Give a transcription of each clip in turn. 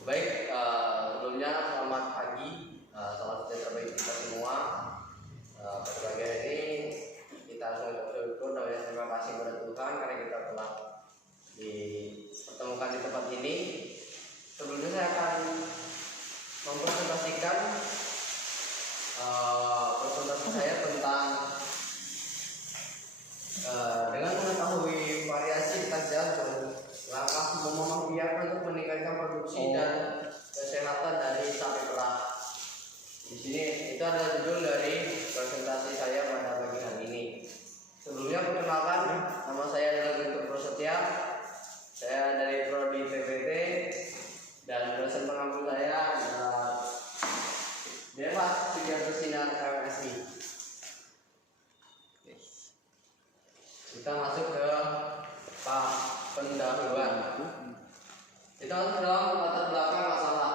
Baik, sebelumnya selamat pagi, selamat sejahtera bagi kita semua. Pada pagi hari ini kita harus bersyukur dan terima kasih kepada Tuhan karena kita telah dipertemukan di tempat ini. Sebelumnya saya akan mempresentasikan presentasi saya tentang dengan mengetahui variasi detak jantung, langkah Muhammad biar untuk meningkatkan produksi dan kesehatan dari sapi perah. Di sini itu adalah judul dari presentasi saya pada pagi hari ini. Sebelumnya perkenalkan, nama saya adalah Guntur Prasetya. Saya dari Prodi PPT dan dosen pengampu saya adalah Dewas Sugiarto Sinar MSI. Kita masuk ke pendahuluan. Kita masuk ke dalam latar belakang masalah.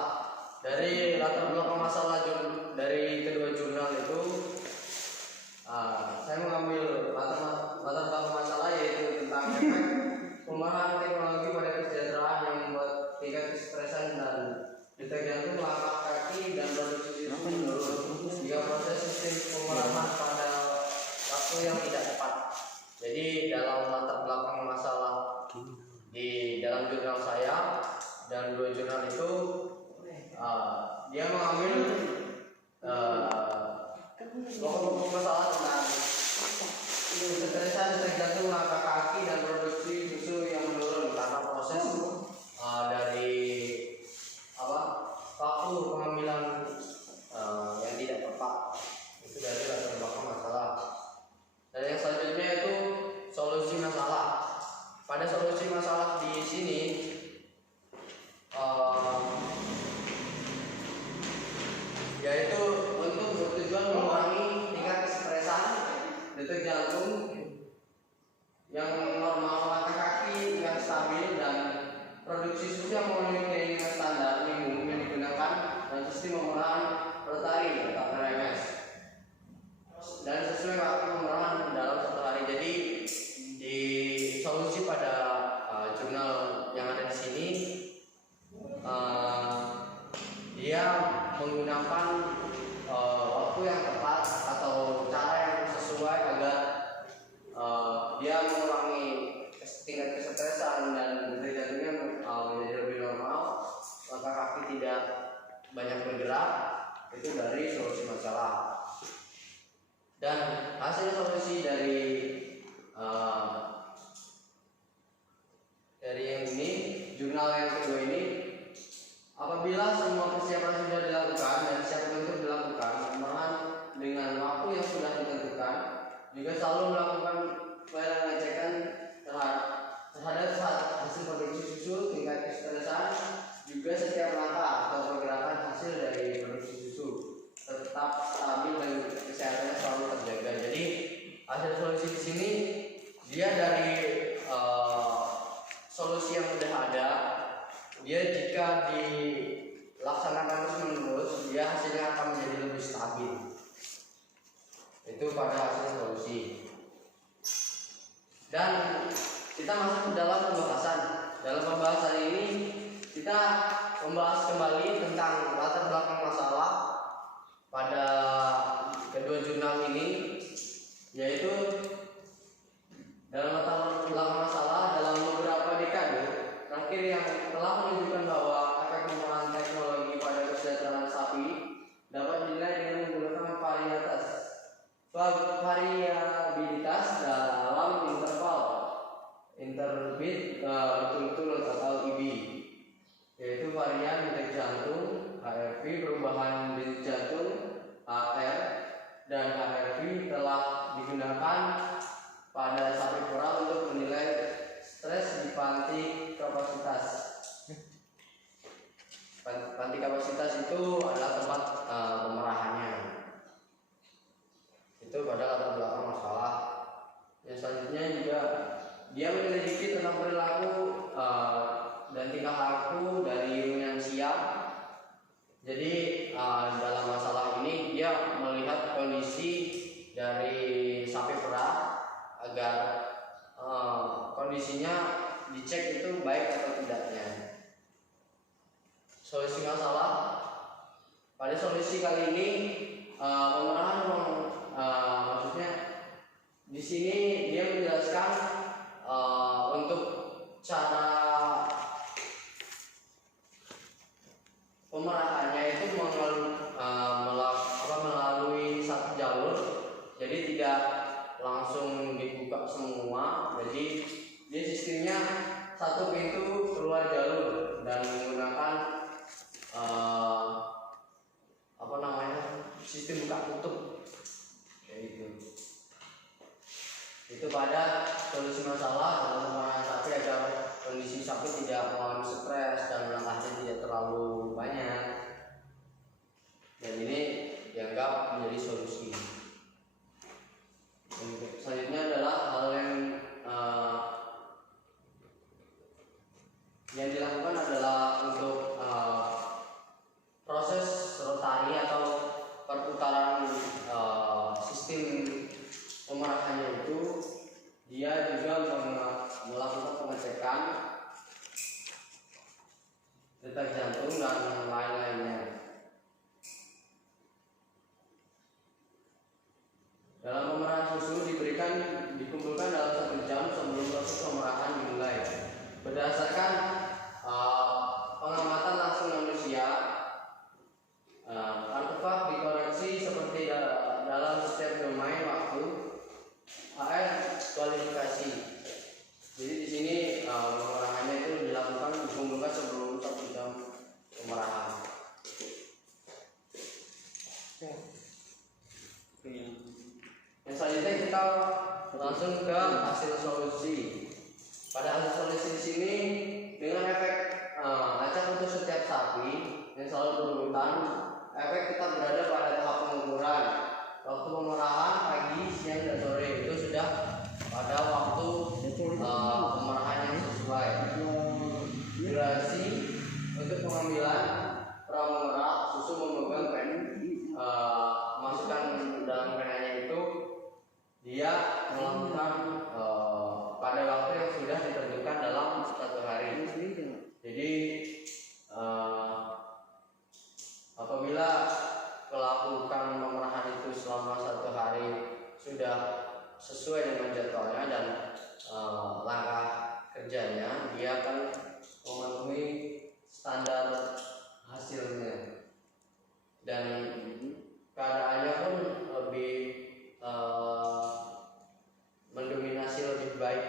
Dari latar belakang masalah dari kedua jurnal itu, saya mengambil latar belakang masalah yaitu tentang efek pemahaman teknologi pada kesejahteraan yang membuat tingkat kesetresan dan detak jantung, langkah kaki dan produksi susu menurun jika proses sistem pemerahan pada waktu yang tidak tepat. Jadi dalam latar belakang masalah di dalam jurnal saya dan dua jurnal itu, dia mengambil pokok-pokok masalah tentang kesetresan detak jantung, langkah kaki dan produksi susu yang menurun karena proses dari waktu pengambilan yang tidak tepat. Itu dari latar belakang masalah. Dan yang selanjutnya itu solusi masalah. Pada solusi masalah di sini yaitu untuk bertujuan mengurangi tingkat kesetresan detak jantung yang normal, langkah kaki yang stabil dan produksi susu yang memenuhi keinginan standar minimum yang digunakan dan sistem pemerahan rotari atau RMS dan sesuai waktu pemerahan dalam satu hari. Jadi di solusi pada jurnal yang ada di sini, dia menggunakan waktu yang tepat atau cara yang sesuai agar dia mengurangi tingkat kesetresan dan detak jantungnya menjadi lebih normal, langkah kaki tidak banyak bergerak. Itu dari solusi masalah. Dan hasil solusi dari yang ini, jurnal yang kedua ini, apabila semua persiapan sudah dilakukan dan siap untuk dilakukan, pemerahan dengan waktu yang sudah ditentukan, juga selalu melakukan pengecekan terhadap hasil produksi susu, tingkat kesetresan, juga setiap langkah atau pergerakan hasil dari produksi susu tetap stabil dan kesehatannya selalu terjaga. Jadi hasil solusi di sini dia dari solusi yang sudah ada, dia jika dilaksanakan terus-menerus, dia hasilnya akan menjadi lebih stabil. Itu pada hasil solusi. Dan kita masuk ke dalam pembahasan. Dalam pembahasan ini kita membahas kembali tentang latar belakang masalah pada kedua jurnal ini, yaitu dalam latar belakang masalah dalam beberapa dekade terakhir yang telah menunjukkan bahwa efek pemerahan teknologi pada kesejahteraan sapi dapat dinilai dengan menggunakan variabilitas dalam interval interbit betul-betul atau IB, yaitu varian detak jantung HRV, perubahan detak jantung HR dan HRV telah digunakan pada sapi perah untuk menilai stres di panti kapasitas. Panti kapasitas itu adalah tempat pemerahannya. Itu pada latar belakang masalah. Yang selanjutnya juga dia menyelidiki tentang perilaku dan tingkah laku dari ruminansia. Jadi dalam masalah ini dia melihat kondisi dari sapi perah agar kondisinya dicek itu baik atau tidaknya. solusi masalah. Pada solusi kali ini pemerahan maksudnya di sini dia menjelaskan untuk cara pemerahannya itu melalui satu jalur, jadi tidak langsung dibuka semua. Jadi dia sistemnya satu pintu keluar jalur dan menggunakan sistem buka tutup kayak gitu. Itu pada solusi masalah dalam pemerahan sapi agar kondisi sapi tidak mengalami stres dan langkahnya tidak terlalu banyak, dan ini dianggap menjadi solusi. Selanjutnya adalah hal yang dilakukan adalah untuk proses rotari atau perputaran sistem pemerahannya itu. Dia juga melakukan pengecekan detak jantung dan lain-lainnya. Dalam pemerahan susu dikumpulkan dalam 1 jam sebelum proses pemerahan dimulai. Berdasarkan pengamatan langsung manusia, artefak dikoreksi seperti dalam setiap domain waktu kualifikasi. Jadi di sini pemerahannya itu dikumpulkan sebelum 1 jam pemerahan. Yang selanjutnya kita langsung ke hasil solusi. Pada hasil solusi di sini dengan efek acak untuk setiap sapi yang selalu berurutan, efek kita berada pada tahap pengukuran. Waktu pemerahan pagi, siang, dan sore itu sudah pada waktu pemerahan yang sesuai. Durasi untuk pengambilan pramerah susu memegang pen, masukkan dalam penanya itu dia melakukan pada waktu yang sudah ditentukan dalam 1 hari. Jadi apabila melakukan pemerahan itu selama 1 hari sudah sesuai dengan jadwalnya dan langkah kerjanya, dia akan memenuhi standar hasilnya dan keadaannya pun lebih mendominasi lebih baik.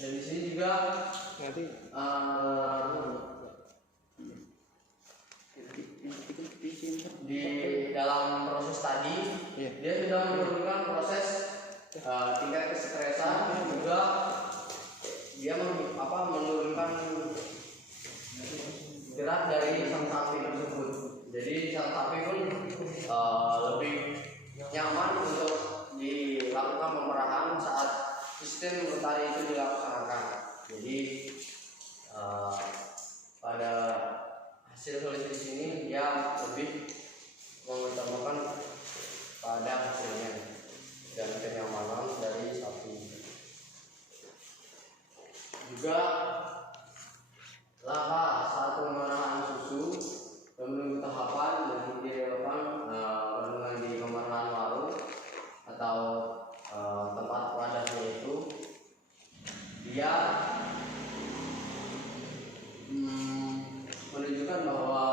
Dan di sini juga di dalam proses tadi dia sudah menurunkan proses tingkat kesetresan, juga dia menurunkan gerak dari sang sapi tersebut. Jadi sang sapi pun lebih nyaman untuk dilakukan pemerahan saat sistem rotari itu dilaksanakan. Jadi pada hasil solusi di sini dia lebih mengutamakan pada hasilnya dan kenyamanan dari sapi. Juga langkah saat pemerahan susu dan menunggu tahapan dan direlakan kandungan di pemerahan warung atau tempat wadahnya itu, dia menunjukkan bahwa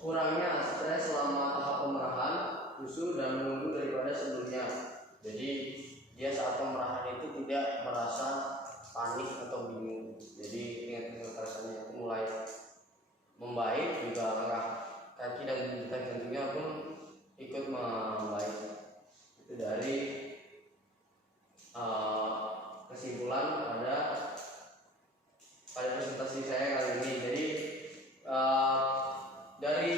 kurangnya stres selama tahap pemerahan susu dan menunggu daripada sebelumnya. Jadi dia saat pemerahan itu tidak merasa panik atau bingung. Jadi tingkat kesetresannya itu mulai membaik, juga langkah kaki dan detak jantungnya pun ikut membaik. Itu dari kesimpulan pada presentasi saya kali ini. Jadi dari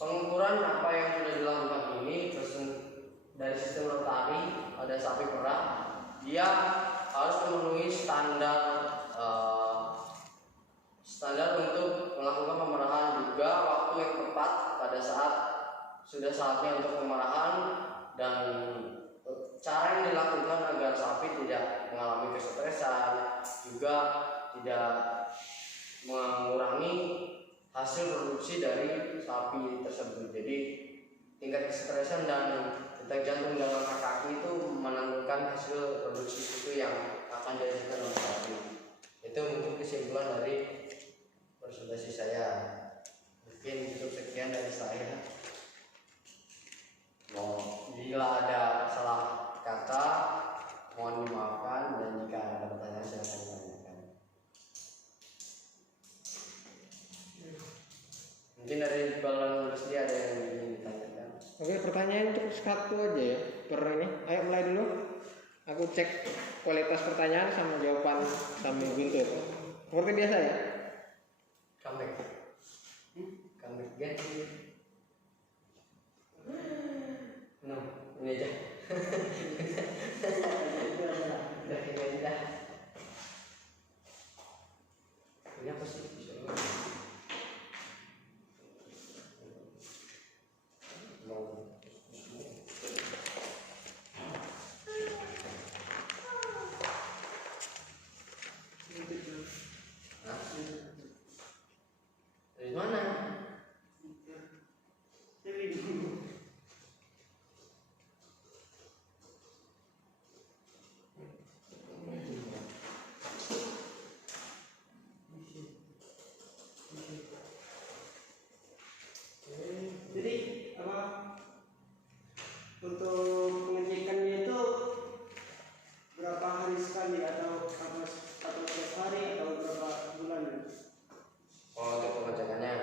pengukuran apa yang sudah dilakukan ini, dari sistem rotari pada sapi perah, dia harus memenuhi standar untuk melakukan pemerahan, juga waktu yang tepat pada saat sudah saatnya untuk pemerahan, dan cara yang dilakukan agar sapi tidak mengalami produksi dari sapi tersebut. Jadi tingkat kesetresan dan detak jantung dalam kaki itu menentukan hasil produksi susu yang akan dihasilkan oleh sapi. Itu mungkin kesimpulan dari presentasi saya. Mungkin cukup sekian dari saya. Bila ada salah kata mohon dimaafkan, dan jika ada pertanyaan silakan ditanyakan. Mungkin dari Balon Rusdi ada yang ingin ditanyakan. Oke, pertanyaan cukup satu aja ya per ini. Ayo mulai dulu. Aku cek kualitas pertanyaan sama jawaban sambil guntur. Seperti biasa ya. Comeback ganti. No, ini aja. Udah ini aja. Ini apa sih? Dari mana? Jadi apa untuk pengecekannya itu berapa hari sekali atau setiap hari atau berapa bulan? Oh, untuk pengecekannya.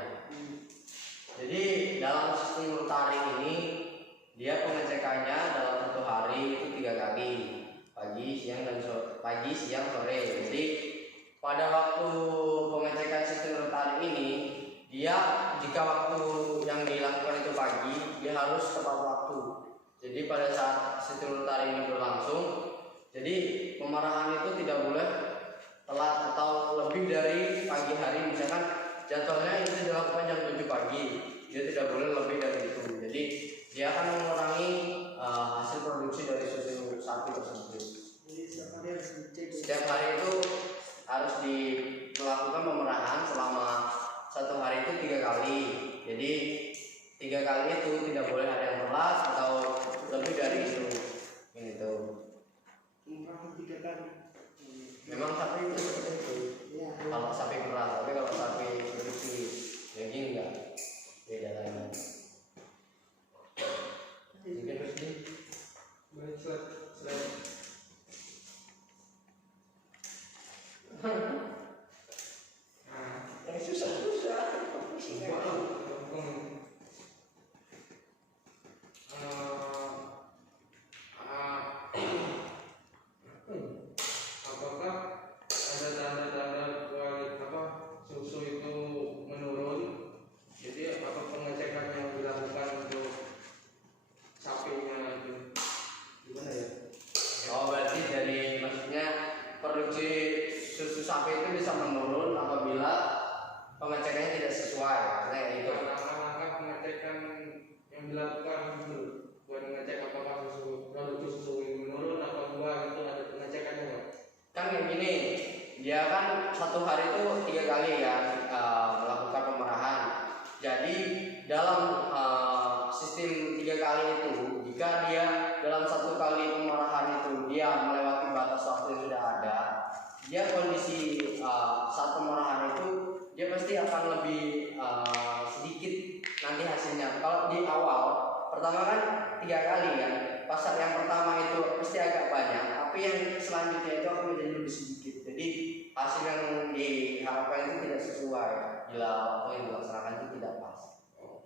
Jadi dalam sistem Rotary ini dia pengecekannya dalam satu hari itu 3 kali, pagi, siang, sore. Jadi pada waktu pengecekan sistem Rotary ini dia jika waktu yang dilakukan itu pagi, dia harus tepat waktu. Jadi pada saat sistem Rotary ini berlangsung, jadi pemarahan itu tidak boleh telat atau lebih dari pagi hari. Misalkan jadwalnya itu dilakukan jam 7 pagi, dia tidak boleh lebih dari itu. Jadi dia akan mengurangi hasil produksi dari susu sapi tersebut. Jadi setiap hari harus dicek. Setiap hari itu harus melakukan pemerahan selama satu hari itu 3 kali. Jadi 3 kali itu tidak boleh ada yang telat atau lebih dari itu. Gitu. Pemerahan 3 kali. Memang sapi itu seperti itu. Ya. Kalau sapi perah, tapi kalau sapi produksi daging enggak, beda lagi. Mungkin Rusdi. Yang susah-susah. Apakah ada tanda-tanda susu itu menurun? Jadi apa pengecekan yang dilakukan untuk sapinya itu gimana ya? Oh, berarti dari maksudnya produksi susu sapi itu bisa menurun apabila pengecekannya tidak sesuai, kayak gitu. Langkah-langkah pengecekan yang dilakukan itu buat mengecek apakah produksi susu ini menurun atau enggak, itu ada pengecekannya nggak? Kan kayak gini, dia kan satu hari itu 3 kali ya melakukan pemerahan. Jadi dalam sistem 3 kali itu, jika dia dalam 1 kali pemerahan itu dia melewati batas waktu yang sudah ada, dia kondisi saat pemerahan itu dia pasti akan lebih sedikit nanti hasilnya. Kalau di awal pertama kan 3 kali kan, pasar yang pertama itu pasti agak banyak, tapi yang selanjutnya itu akan menjadi lebih sedikit. Jadi hasil yang diharapkan itu tidak sesuai bila waktu yang dilaksanakan itu tidak pas.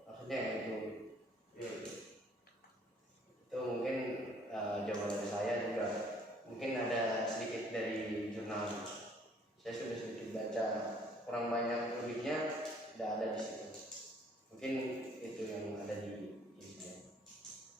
Maksudnya itu. Itu mungkin jawaban dari saya juga. Mungkin ada sedikit dari jurnal. Saya sudah sedikit baca, kurang banyak lebihnya tidak ada di situ. Mungkin itu yang ada di